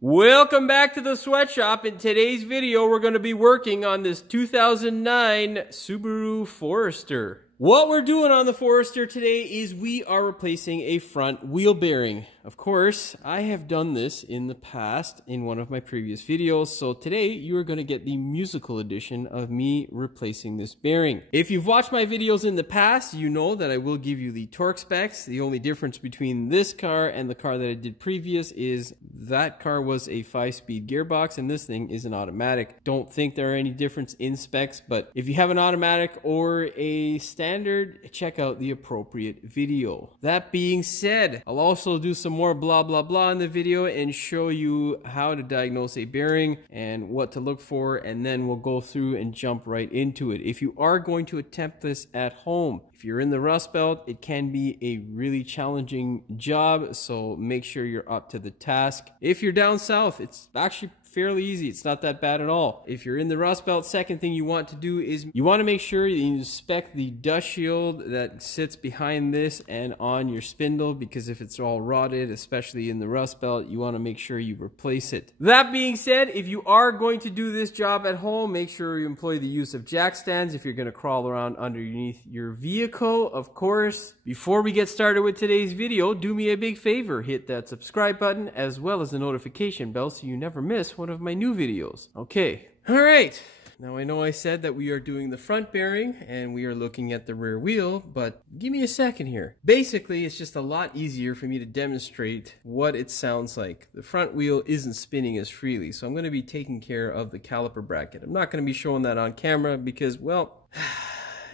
Welcome back to the sweatshop. In today's video, we're going to be working on this 2009 Subaru Forester. What we're doing on the Forester today is we are replacing a front wheel bearing. Of course, I have done this in the past in one of my previous videos, so today you are going to get the musical edition of me replacing this bearing. If you've watched my videos in the past, you know that I will give you the torque specs. The only difference between this car and the car that I did previous is that car was a 5-speed gearbox and this thing is an automatic. Don't think there are any difference in specs, but if you have an automatic or a standard, check out the appropriate video. That being said, I'll also do some more blah blah blah in the video and show you how to diagnose a bearing and what to look for, and then we'll go through and jump right into it. If you are going to attempt this at home, if you're in the Rust Belt, it can be a really challenging job, so make sure you're up to the task. If you're down south, it's actually fairly easy. It's not that bad at all. If you're in the Rust Belt, second thing you want to do is you want to make sure you inspect the dust shield that sits behind this and on your spindle, because if it's all rotted, especially in the Rust Belt, you want to make sure you replace it. That being said, if you are going to do this job at home, make sure you employ the use of jack stands if you're going to crawl around underneath your vehicle. Of course, before we get started with today's video, do me a big favor, hit that subscribe button as well as the notification bell so you never miss one of my new videos. Okay, all right. Now I know I said that we are doing the front bearing and we are looking at the rear wheel, but give me a second here. Basically, it's just a lot easier for me to demonstrate what it sounds like. The front wheel isn't spinning as freely, so I'm going to be taking care of the caliper bracket. I'm not going to be showing that on camera because, well,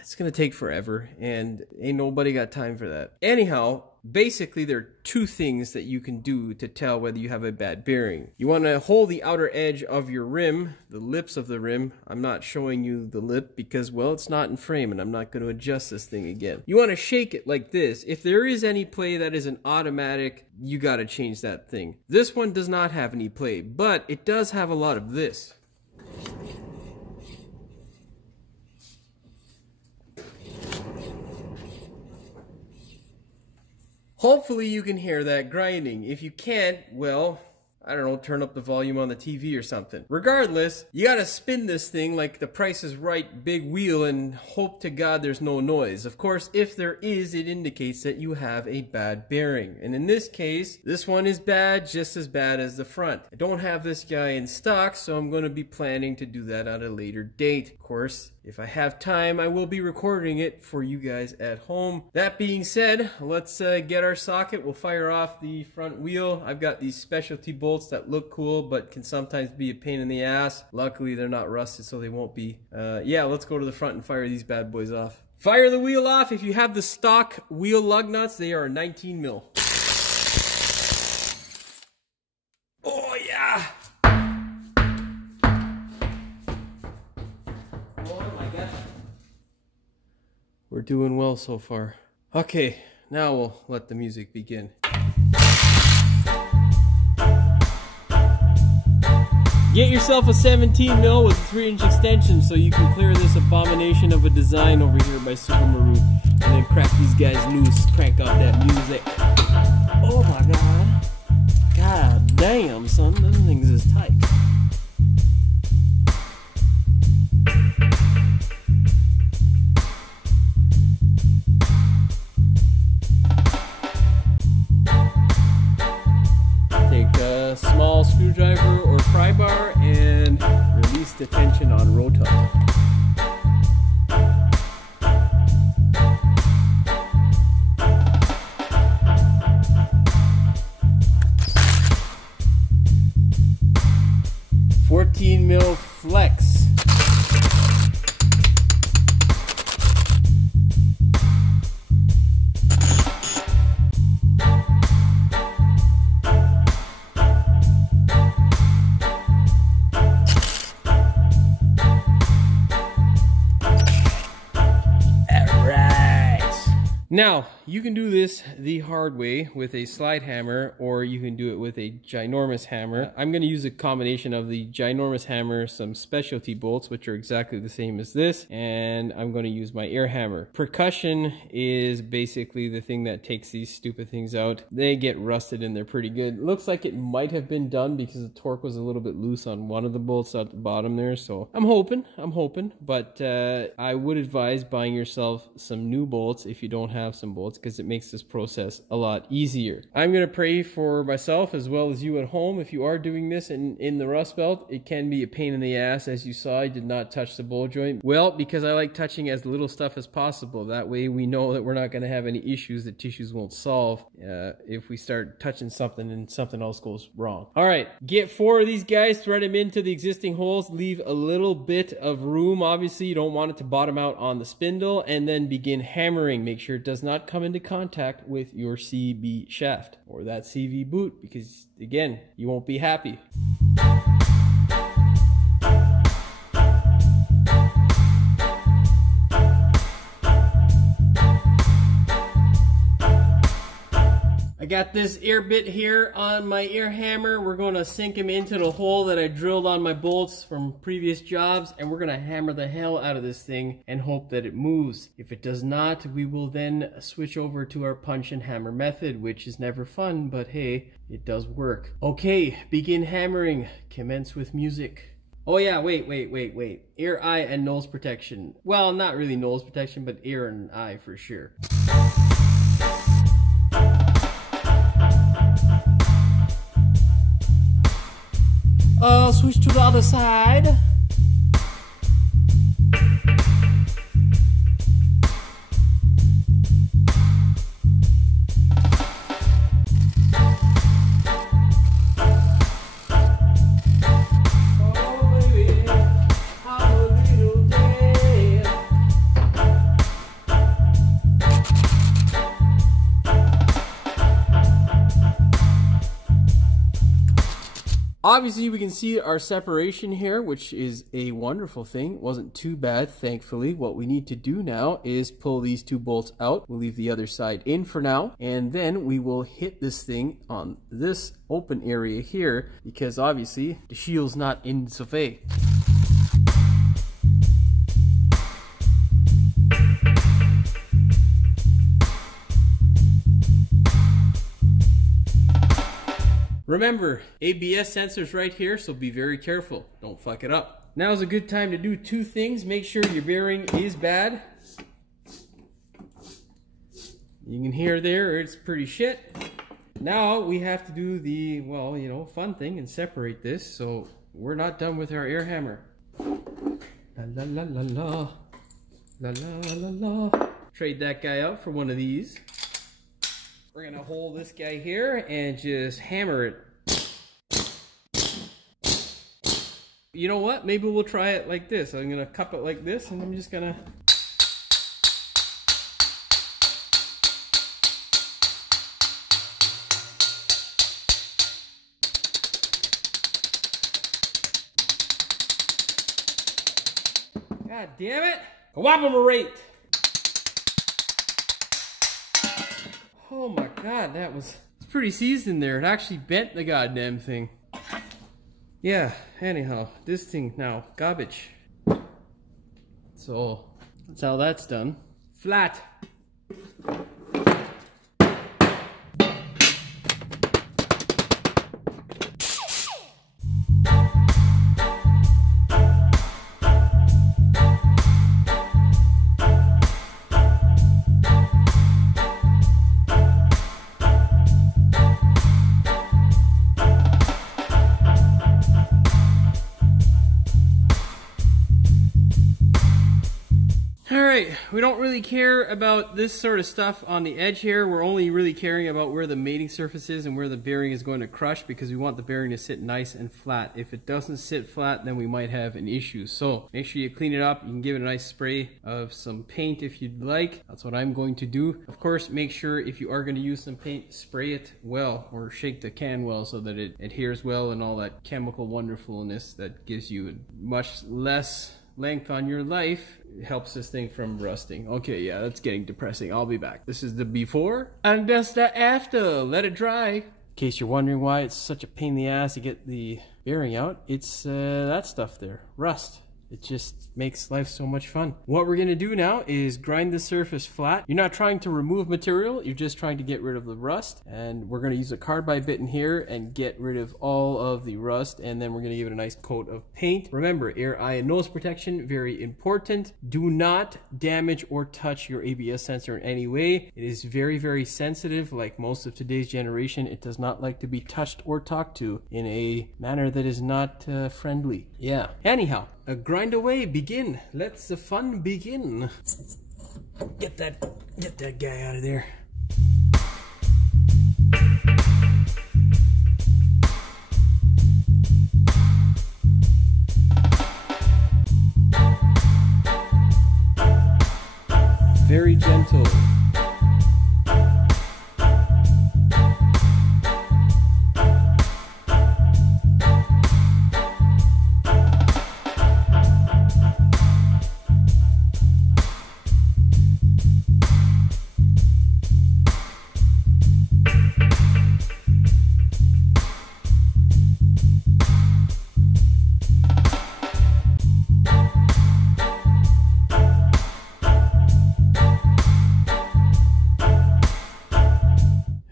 it's going to take forever and ain't nobody got time for that. Anyhow, basically there are two things that you can do to tell whether you have a bad bearing. You want to hold the outer edge of your rim, the lips of the rim. I'm not showing you the lip because, well, it's not in frame and I'm not going to adjust this thing again. You want to shake it like this. If there is any play that is an automatic, you got to change that thing. This one does not have any play, but it does have a lot of this. Hopefully you can hear that grinding. If you can't, well, I don't know, turn up the volume on the TV or something. Regardless, you gotta spin this thing like the Price is Right big wheel and hope to God there's no noise. Of course, if there is, it indicates that you have a bad bearing. And in this case, this one is bad, just as bad as the front. I don't have this guy in stock, so I'm gonna be planning to do that at a later date. Of course, if I have time, I will be recording it for you guys at home. That being said, let's get our socket. We'll fire off the front wheel. I've got these specialty bolts that look cool, but can sometimes be a pain in the ass. Luckily, they're not rusted, so they won't be. Yeah, let's go to the front and fire these bad boys off. Fire the wheel off. If you have the stock wheel lug nuts, they are 19 mil. Oh, yeah. We're doing well so far. Okay, now we'll let the music begin. Get yourself a 17 mil with a 3-inch extension so you can clear this abomination of a design over here by Subaru, and then crack these guys loose, crank up that music. Oh my god. God damn, son, those things is tight. Small screwdriver or pry bar and release the tension on rotor. $14 mil flex. Now, you can do this the hard way with a slide hammer, or you can do it with a ginormous hammer. I'm going to use a combination of the ginormous hammer, some specialty bolts, which are exactly the same as this, and I'm going to use my air hammer. Percussion is basically the thing that takes these stupid things out. They get rusted and they're pretty good. Looks like it might have been done because the torque was a little bit loose on one of the bolts at the bottom there, so I'm hoping, but I would advise buying yourself some new bolts if you don't have some bolts, because it makes this process a lot easier. I'm going to pray for myself as well as you at home. If you are doing this in the Rust Belt, it can be a pain in the ass. As you saw, I did not touch the bowl joint. Well, because I like touching as little stuff as possible. That way we know that we're not going to have any issues that tissues won't solve if we start touching something and something else goes wrong. All right, get 4 of these guys, thread them into the existing holes, leave a little bit of room. Obviously, you don't want it to bottom out on the spindle, and then begin hammering. Make sure it does not come into contact with your CB shaft or that CV boot, because again, you won't be happy. I got this air bit here on my air hammer. We're going to sink him into the hole that I drilled on my bolts from previous jobs, and we're going to hammer the hell out of this thing and hope that it moves. If it does not, we will then switch over to our punch and hammer method, which is never fun, but hey, it does work. Okay, begin hammering. Commence with music. Oh yeah, wait. Ear, eye, and nose protection. Well, not really nose protection, but ear and eye for sure. Switch to the other side. Obviously, we can see our separation here, which is a wonderful thing. It wasn't too bad, thankfully. What we need to do now is pull these 2 bolts out. We'll leave the other side in for now, and then we will hit this thing on this open area here, because obviously the shield's not in the way. Remember, ABS sensor's right here, so be very careful. Don't fuck it up. Now is a good time to do 2 things. Make sure your bearing is bad. You can hear there, it's pretty shit. Now we have to do the, well, you know, fun thing and separate this, so we're not done with our air hammer. La la la la la. La la la la. Trade that guy out for one of these. We're gonna hold this guy here and just hammer it. You know what? Maybe we'll try it like this. I'm gonna cup it like this, and I'm just gonna... God damn it! Cooperate! Oh my god, that was... It's pretty seasoned there. It actually bent the goddamn thing. Yeah, anyhow, this thing now, garbage. So, that's how that's done. Flat. We don't really care about this sort of stuff on the edge here. We're only really caring about where the mating surface is and where the bearing is going to crush, because we want the bearing to sit nice and flat. If it doesn't sit flat, then we might have an issue. So make sure you clean it up. You can give it a nice spray of some paint if you'd like. That's what I'm going to do. Of course, make sure if you are going to use some paint, spray it well, or shake the can well so that it adheres well and all that chemical wonderfulness that gives you much less length on your life helps this thing from rusting. Okay, yeah, that's getting depressing. I'll be back. This is the before and that's the after. Let it dry. In case you're wondering why it's such a pain in the ass to get the bearing out, it's that stuff there, rust. It just makes life so much fun. What we're gonna do now is grind the surface flat. You're not trying to remove material, you're just trying to get rid of the rust. And we're gonna use a carbide bit in here and get rid of all of the rust. And then we're gonna give it a nice coat of paint. Remember, ear, eye, and nose protection, very important. Do not damage or touch your ABS sensor in any way. It is very, very sensitive. Like most of today's generation, it does not like to be touched or talked to in a manner that is not friendly. Yeah, anyhow. Grind away, begin. Let the fun begin. Get that guy out of there. Very gentle.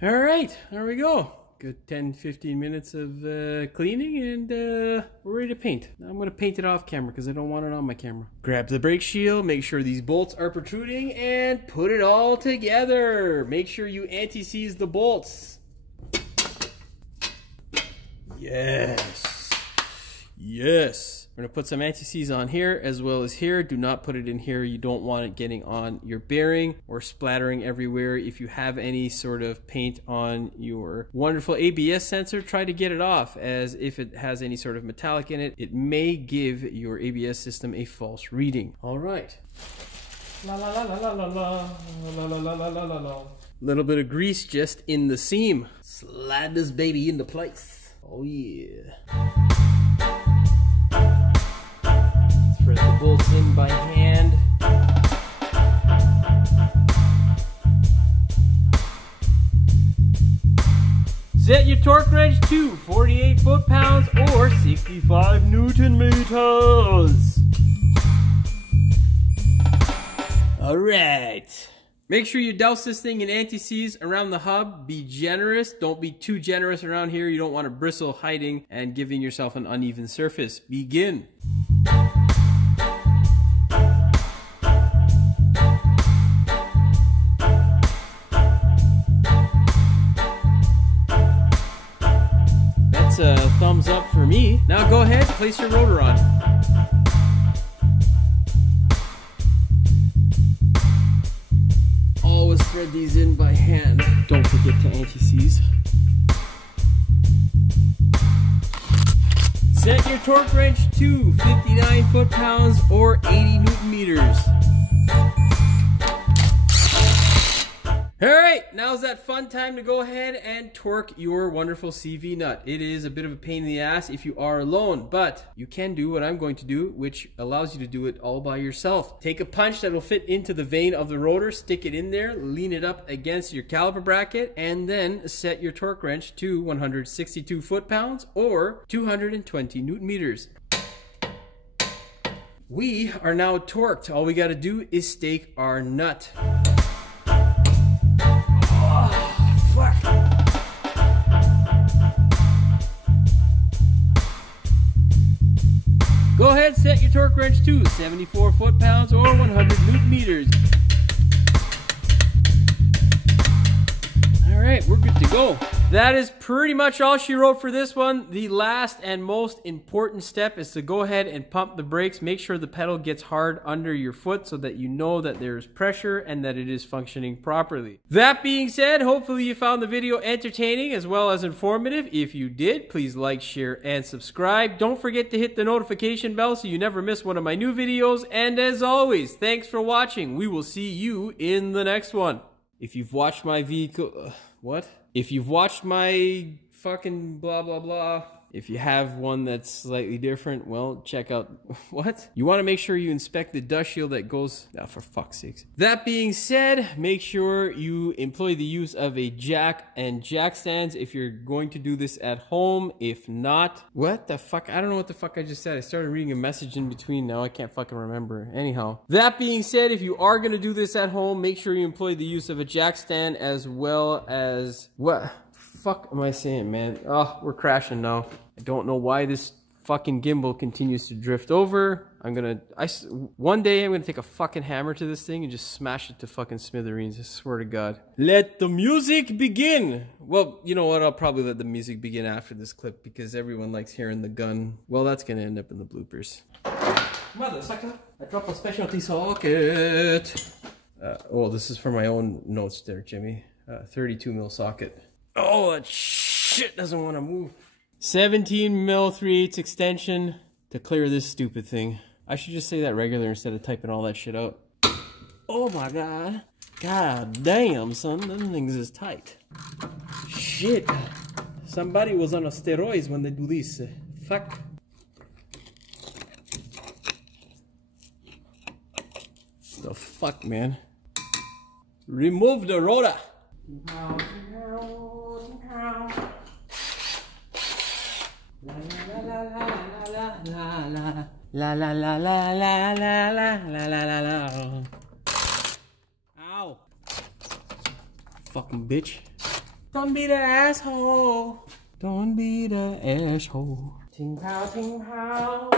Alright, there we go. Good 10-15 minutes of cleaning and we're ready to paint. Now I'm going to paint it off camera because I don't want it on my camera. Grab the brake shield, make sure these bolts are protruding, and put it all together. Make sure you anti-seize the bolts. Yes. Yes. We're going to put some anti-seize on here as well as here. Do not put it in here. You don't want it getting on your bearing or splattering everywhere. If you have any sort of paint on your wonderful ABS sensor, try to get it off, as if it has any sort of metallic in it, it may give your ABS system a false reading. All right. La la la la la la la la la la la la. Little bit of grease just in the seam. Slide this baby into place. Oh yeah. Thread the bolts in by hand. Set your torque wrench to 48 foot-pounds or 65 Newton meters. All right. Make sure you douse this thing in anti-seize around the hub. Be generous. Don't be too generous around here. You don't want to bristle hiding and giving yourself an uneven surface. Begin. That's a thumbs up for me. Now go ahead, place your rotor on. Always thread these in by hand. Don't forget to anti-seize. Set your torque wrench to 59 foot-pounds or 80 Newton meters. Alright, now's that fun time to go ahead and torque your wonderful CV nut. It is a bit of a pain in the ass if you are alone, but you can do what I'm going to do, which allows you to do it all by yourself. Take a punch that will fit into the vane of the rotor, stick it in there, lean it up against your caliper bracket, and then set your torque wrench to 162 foot-pounds or 220 Newton meters. We are now torqued. All we got to do is stake our nut. Go ahead, set your torque wrench to 74 foot-pounds or 100 Newton meters. All right, we're good to go. That is pretty much all she wrote for this one. The last and most important step is to go ahead and pump the brakes. Make sure the pedal gets hard under your foot so that you know that there's pressure and that it is functioning properly. That being said, hopefully you found the video entertaining as well as informative. If you did, please like, share, and subscribe. Don't forget to hit the notification bell so you never miss one of my new videos. And as always, thanks for watching. We will see you in the next one. If you've watched my vehicle... If you've watched my fucking blah blah blah, If you have one that's slightly different, well, check out what? You want to make sure you inspect the dust shield that goes, for fuck's sakes. That being said, make sure you employ the use of a jack and jack stands if you're going to do this at home. If not, what the fuck? I don't know what the fuck I just said. I started reading a message in between. Now I can't fucking remember. Anyhow, that being said, if you are going to do this at home, make sure you employ the use of a jack stand as well as what? Fuck am I saying, man? Oh, we're crashing now. I don't know why this fucking gimbal continues to drift over. One day I'm gonna take a fucking hammer to this thing and just smash it to fucking smithereens. I swear to God. Let the music begin. Well, you know what? I'll probably let the music begin after this clip because everyone likes hearing the gun. Well, that's gonna end up in the bloopers. Motherfucker! I dropped a specialty socket. Oh, this is for my own notes there, Jimmy. 32mm socket. Oh, that shit doesn't want to move. 17mm 3/8 extension to clear this stupid thing. I should just say that regular instead of typing all that shit out. Oh my god. God damn, son. Them things is tight. Shit. Somebody was on a steroids when they do this. Fuck. The fuck, man. Remove the rotor. La la la la la la la la la la la. Ow. Fucking bitch. Don't be the asshole. Don't be the asshole. Ting pow, ting pow.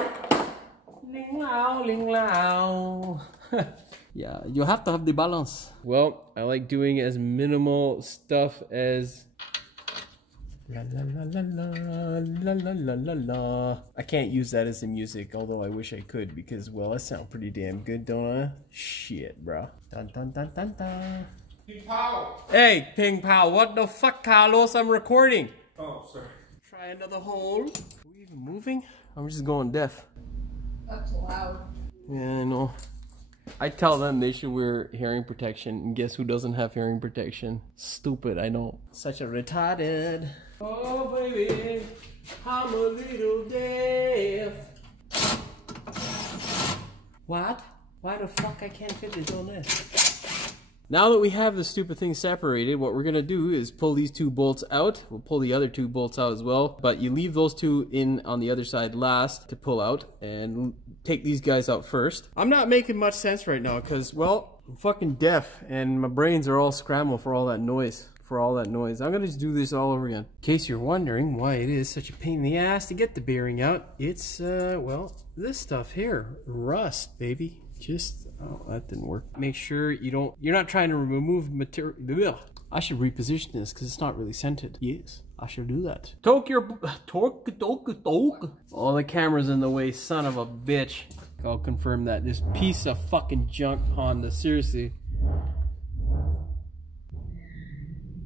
Ling lao, ling lao. Yeah, you have to have the balance. Well, I like doing as minimal stuff as la la la la la la la la la. I can't use that as the music, although I wish I could because, well, I sound pretty damn good, don't I? Shit, bro. Dun dun dun dun dun. Ping Pow! Hey, Ping Pow, what the fuck, Carlos? I'm recording. Oh, sorry. Try another hole. Are we even moving? I'm just going deaf. That's loud. Yeah, I know. I tell them they should wear hearing protection, and guess who doesn't have hearing protection? Stupid, I know. Such a retarded. Oh, baby, I'm a little deaf. What? Why the fuck I can't fit this on this? Now that we have the stupid thing separated, what we're gonna do is pull these two bolts out. We'll pull the other two bolts out as well, but you leave those two in on the other side last to pull out and take these guys out first. I'm not making much sense right now because, well, I'm fucking deaf and my brains are all scrambled for all that noise. I'm gonna just do this all over again. In case you're wondering why it is such a pain in the ass to get the bearing out, it's, well, this stuff here. Rust, baby. Just, oh, that didn't work. Make sure you're not trying to remove material. I should reposition this because it's not really centered. Yes, I should do that. Torque. Oh, the camera's in the way, son of a bitch. I'll confirm that. This piece of fucking junk Honda, seriously.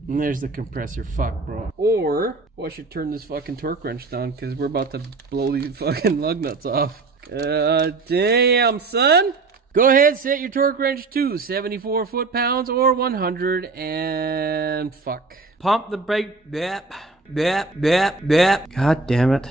And there's the compressor, fuck, bro. Or, well, I should turn this fucking torque wrench down because we're about to blow these fucking lug nuts off. Damn, son. Go ahead, set your torque wrench to 74 foot-pounds or 100 and fuck. Pump the brake. Bap, bap, bap, bap. God damn it.